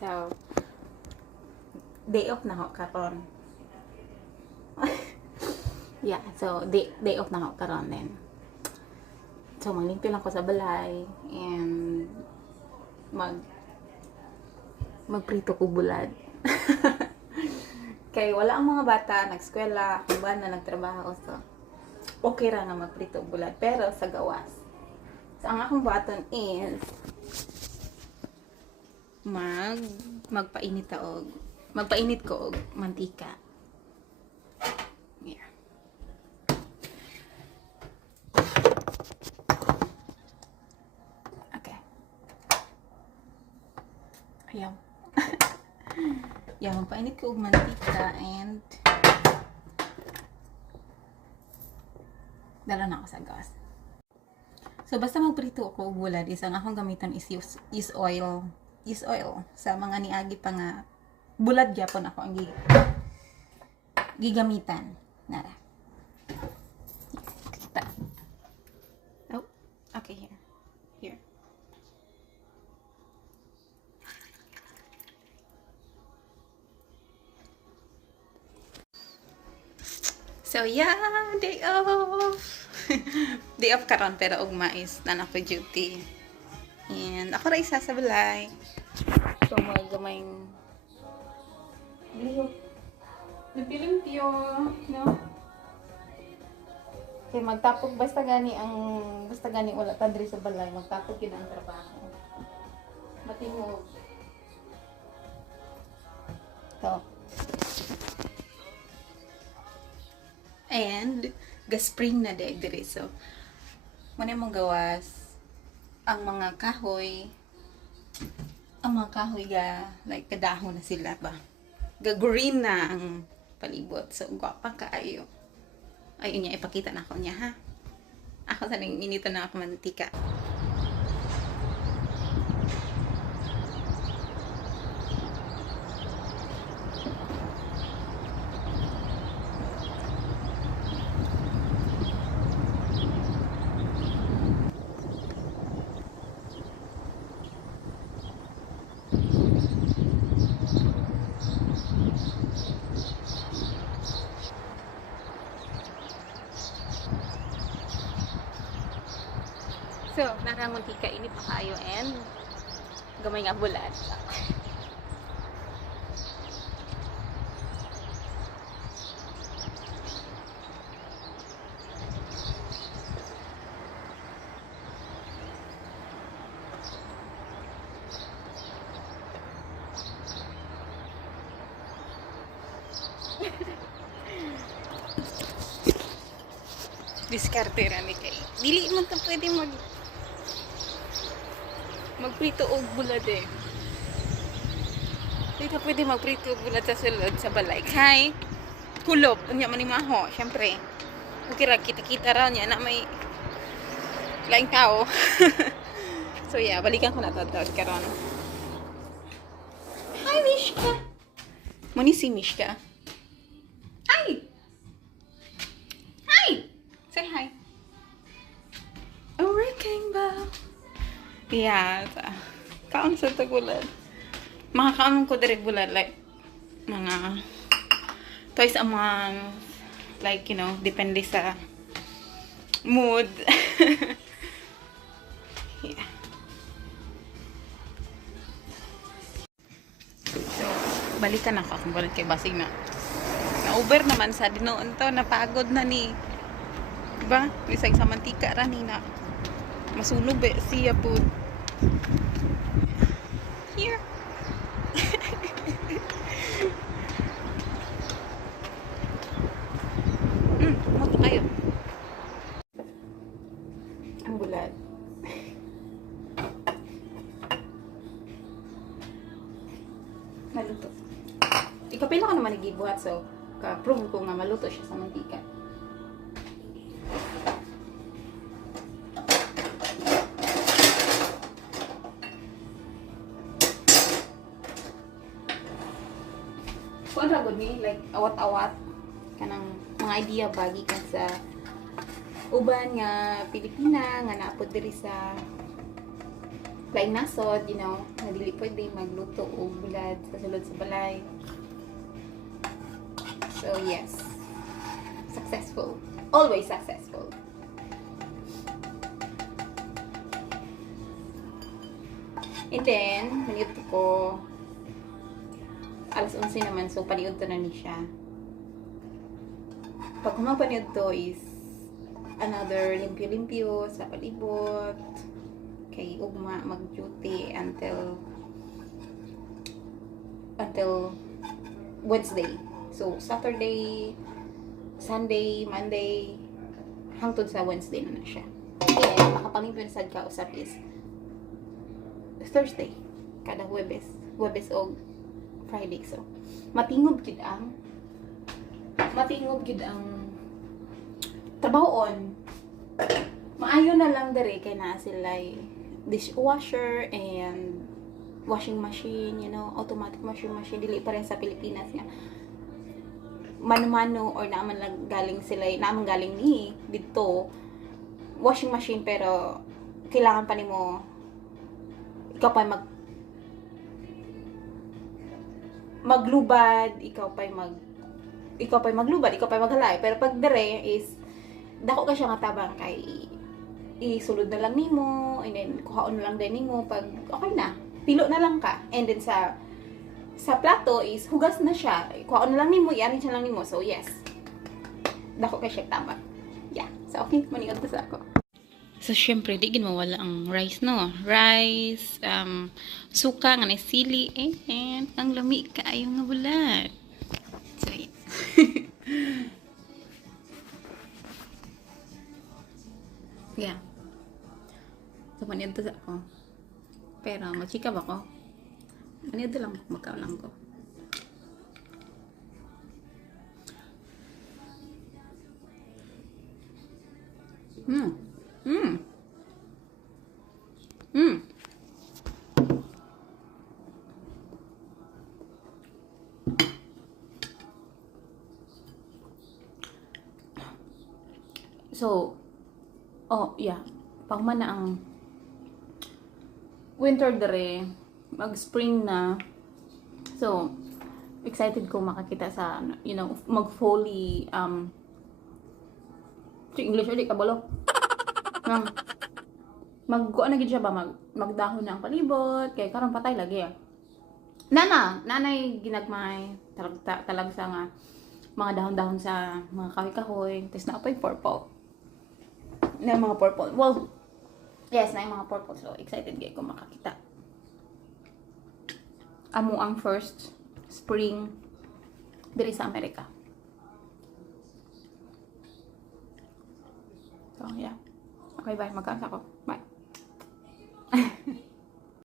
So, day off na ako karon. Yeah, so day off na ako karon din. So, maglimpyo lang ko sa balay and magprito ko bulad. Kay wala ang mga bata, nag-eskwela, kung ba na nagtrabaho. So, okay ra nga magprito bulad. Pero sa gawas. So, ang akong baton is magpainit ko og mantika. Yeah. Okay. Ayaw. Yeah, magpainit ko og mantika and dala na ako sa gas. So, basta magprito ako og bulad, ang akong gamitan is oil. Is oil. Sa mga niagi pa nga bulad gyapon ako ang gigamitan. Nara. Kita. Oh, okay, here. Here. So, yeah, day off. Day off karon pero ug mais na ako duty. And ako ra isa sa balay. So, magamayng limpyo, no? Kaya magtapog basta gani wala ta diri sa balay, magtapog yun ang trabaho. Matingog. So. And gaspring na diri. So, muna mong gawas ang mga kahoy like kadahon na sila ba, green na ang palibot. So gwapa kaayo, ayun niya, ipakita na ako niya ha. Ako sa ning inito na ako mantika. So, narang mantika ini pa kayo and gamay nga bulad. Diskarte ra ni kay. Dili man ta pwede magprito og bulad eh. Hindi ka pwede magprito og bulad sa sulod sa balay. Kay kulob unya manimaho, syempre. Okay ra kita ra niya na may laing tao. So yeah, balikan ko na to karon. Hi Mishka. Muni si Mishka. Hi. Hi. Say hi. Oh, wrecking ball. Yeah, kaon sa tagulad. Mga kaon ko direct bulad, like, mga twice a month, like, you know, depende sa mood. Yeah. So, balikan ako kung balik kay basig na. Na-over naman sa dinoon to, napagod na ni. Diba? Isang sa mantika ra ni na. Masunog siya po. Here. Moto kayo. Ang bulad. Maluto. Ikapila ko naman nagibuhat, so ka-prove ko nga maluto siya sa mantika. Kung ano ni, like, awat-awat kanang mga idea bagi ka sa uban nga Pilipina nga naapod diri sa laing nasod, you know, na dili pwede magluto o bulad sa sulod sa balay. So, yes. Successful. Always successful. And then, maniud ko alas 11 naman, so paniud to na ni siya. Pag kumapaniud to is another limpyo-limpyo sa palibot. Kay ugma mag-duty until Wednesday. So, Saturday, Sunday, Monday, hangtod sa Wednesday na siya. Then, makapangipin sa kausap is Thursday, kada Huwebes o Friday. So, matingob gid ang trabahoon. Maayo na lang dere kay na sila dishwasher and washing machine, you know, automatic washing machine. Dili pa rin sa Pilipinas nga mano-mano or naman lang galing sila, naman galing ni dito washing machine, pero kailangan pa nimo ikaw pa maglubad, ikaw pa maglubad, ikaw pa maghalay. Pero pag dire is dako ka siya nga tabang kay isulod na lang nimo, and then kuhaon na lang din nimo pag okay na. Pilo na lang ka. And then sa plato is hugas na siya. Kuhaon na lang nimo, iyanin siya lang nimo. So yes. Dako ka siya tabang. Yeah. So okay, maniod ta sa ako. So, syempre, di gin mawala ang rice, no? Rice, suka, nga na sili, and ang lami kaayo nga bulat. So, yeah. Yeah. So, maniad to sa ako. Pero, magchika ba ko? Maniad to lang, magkaw lang ko. So, oh, yeah. Pag man na ang winter dere, mag-spring na. So, excited ko makakita sa, you know, mag-folly, English ulit, kabalo. Mag-kuan na gid siya ba, magdahon na ang palibot, kay karon patay lagi. Nanay ginagmay, talag sa nga, mga dahon-dahon sa mga kahoy-kahoy, tapos naapay purple. Na mga purple. Well, yes, na yung mga purple. So, excited kayo kung makakita. Amo ang first spring diri sa Amerika. So, yeah. Okay, bye. Magkakas ako. Bye.